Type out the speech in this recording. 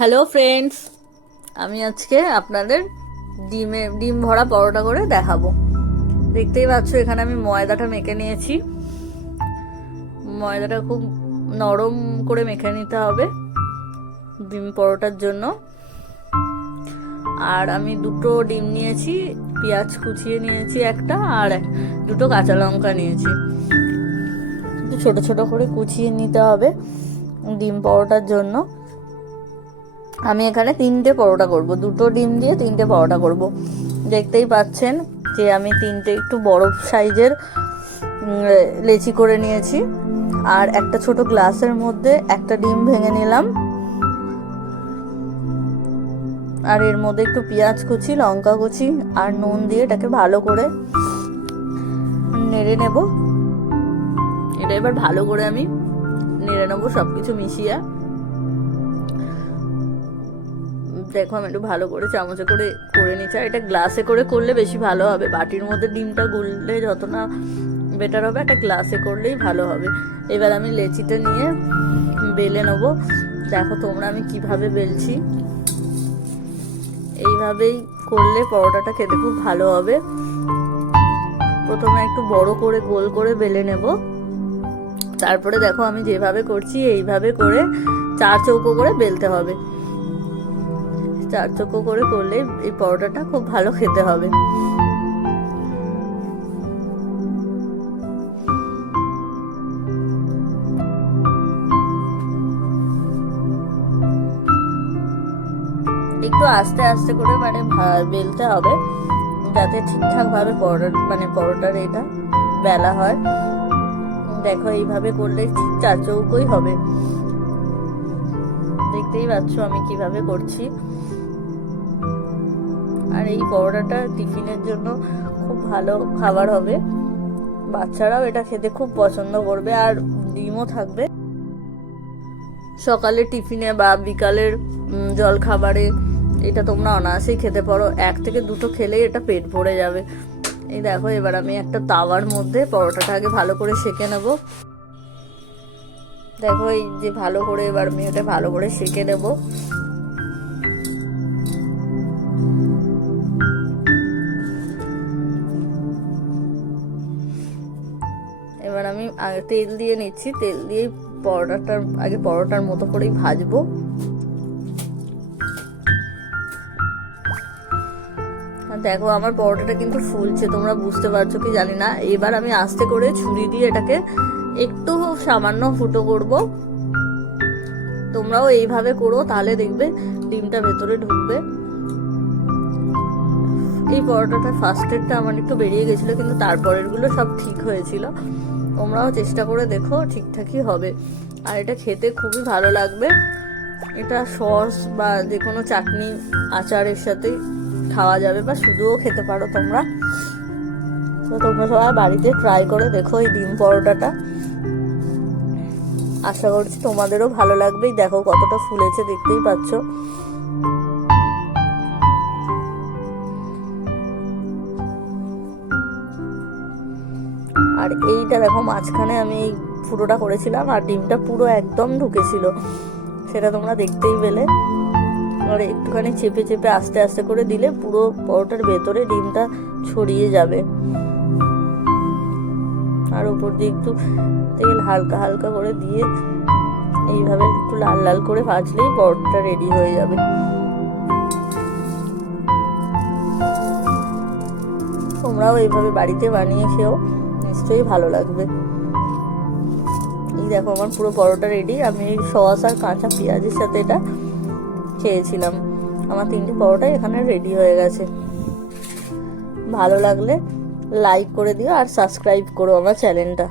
Hello friends, আমি আজকে আপনাদের ডিম ভরা পরোটা করে দেখাবো। দেখতেই পাচ্ছ এখানে আমি ময়দাটা মেখে নিয়েছি। ময়দাটা খুব নরম করে মেখে নিতে হবে ডিম পরোটার জন্য। আর আমি দুটো ডিম নিয়েছি, পেঁয়াজ কুচিয়ে নিয়েছি একটা, আর দুটো কাঁচা লঙ্কা নিয়েছি। ছোট ছোট করে কুচিয়ে নিতে হবে ডিম পরোটার জন্য। আমি এখানে 3টে পরোটা করব, দুটো ডিম দিয়ে 3টে পরোটা করব। দেখতেই পাচ্ছেন যে আমি 3টে একটু বড় সাইজের লেচি করে নিয়েছি। আর একটা ছোট গ্লাসের মধ্যে একটা ডিম ভেঙে নিলাম। আর এর মধ্যে একটু পেঁয়াজ কুচি, লঙ্কা কুচি আর নুন দিয়ে এটাকে ভালো করে নেড়ে নেব। এটা এবার ভালো করে আমি নেড়ে নেবো সবকিছু মিশিয়ে। দেখো আমি একটু ভালো করে চামচে করে নিচ্ছি। আর এটা গ্লাসে করে করলে বেশি ভালো হবে। বাটির মধ্যে ডিমটা গুললে যত না বেটার হবে, একটা গ্লাসে করলেই ভালো হবে। এবার আমি লেচিটা নিয়ে বেলে নেবো। দেখো তোমরা আমি কিভাবে বেলছি। এইভাবেই করলে পরোটাটা খেতে খুব ভালো হবে। প্রথমে একটু বড় করে গোল করে বেলে নেব। তারপরে দেখো আমি যেভাবে করছি এইভাবে করে 4 চৌকো করে বেলতে হবে। 4 চৌকো করে করলে এই পরোটাটা খুব ভালো খেতে হবে। একটু আস্তে আস্তে করে বেলতে হবে, যাতে ঠিকঠাক ভাবে পরোটার এটা বেলা হয়। দেখো এইভাবে করলে ঠিক 4 চৌকোই হবে। দেখতেই পাচ্ছ আমি কিভাবে করছি। আর এই পরোটাটা টিফিনের জন্য খুব ভালো খাবার হবে। বাচ্চারাও এটা খেতে খুব পছন্দ করবে। আর ডিমও থাকবে। সকালে টিফিনে বা বিকালের জল খাবারে এটা তোমরা অনায়াসেই খেতে পারো। 1 থেকে 2টো খেলেই এটা পেট ভরে যাবে। এই দেখো এবার আমি একটা তাওয়ার মধ্যে পরোটাটা আগে ভালো করে সেঁকে নেব। দেখো এই যে ভালো করে এবার আমি এটা ভালো করে সেঁকে নেব। এবার আমি আগে তেল দিয়ে নিচ্ছি। তেল দিয়ে পরোটার মতো করেই ভাজবো। দেখো আমার পরোটাটা কিন্তু ফুলছে, তোমরা বুঝতে পারছো কি জানি না। এবার আমি আস্তে করে ছুরি দিয়ে এটাকে একটু সামান্য ফুটো করব। তোমরাও এইভাবে করো, তাহলে দেখবে ডিমটা ভেতরে ঢুকবে। এই পরোটাটা ফার্স্টেরটা আমার একটু বেরিয়ে গেছিলো, কিন্তু তারপরের গুলো সব ঠিক হয়েছিল। তোমরাও চেষ্টা করে দেখো, ঠিকঠাকই হবে। আর এটা খেতে খুবই ভালো লাগবে। এটা সস বা যে কোনো চাটনি আচারের সাথেই খাওয়া যাবে, বা শুধুও খেতে পারো তোমরা। তো তোমরা সবাই বাড়িতে ট্রাই করে দেখো এই ডিম পরোটাটা। আশা করছি তোমাদেরও ভালো লাগবে। দেখো কতটা ফুলেছে, দেখতেই পাচ্ছ। আর এইটা দেখো মাঝখানে আমি এই ফুটোটা করেছিলাম, আর ডিমটা পুরো একদম ঢুকেছিল, সেটা তোমরা দেখতেই পেলে। আর একটুখানি চেপে চেপে আস্তে আস্তে করে দিলে পুরো পরোটার ভেতরে ডিমটা ছড়িয়ে যাবে। আর উপর দিয়ে একটু তেল হালকা হালকা করে দিয়ে এইভাবে একটু লাল লাল করে ভাজলেই পরোটাটা রেডি হয়ে যাবে। তোমরাও এইভাবে বাড়িতে বানিয়ে খেও, নিশ্চয়ই ভালো লাগবে। এই দেখো আমার পুরো পরোটা রেডি। আমি সস আর কাঁচা পেঁয়াজের সাথে এটা খেয়েছিলাম। আমার 3টে পরোটাই এখানে রেডি হয়ে গেছে। ভালো লাগলে লাইক করে দিও আর সাবস্ক্রাইব করো আমার চ্যানেলটা।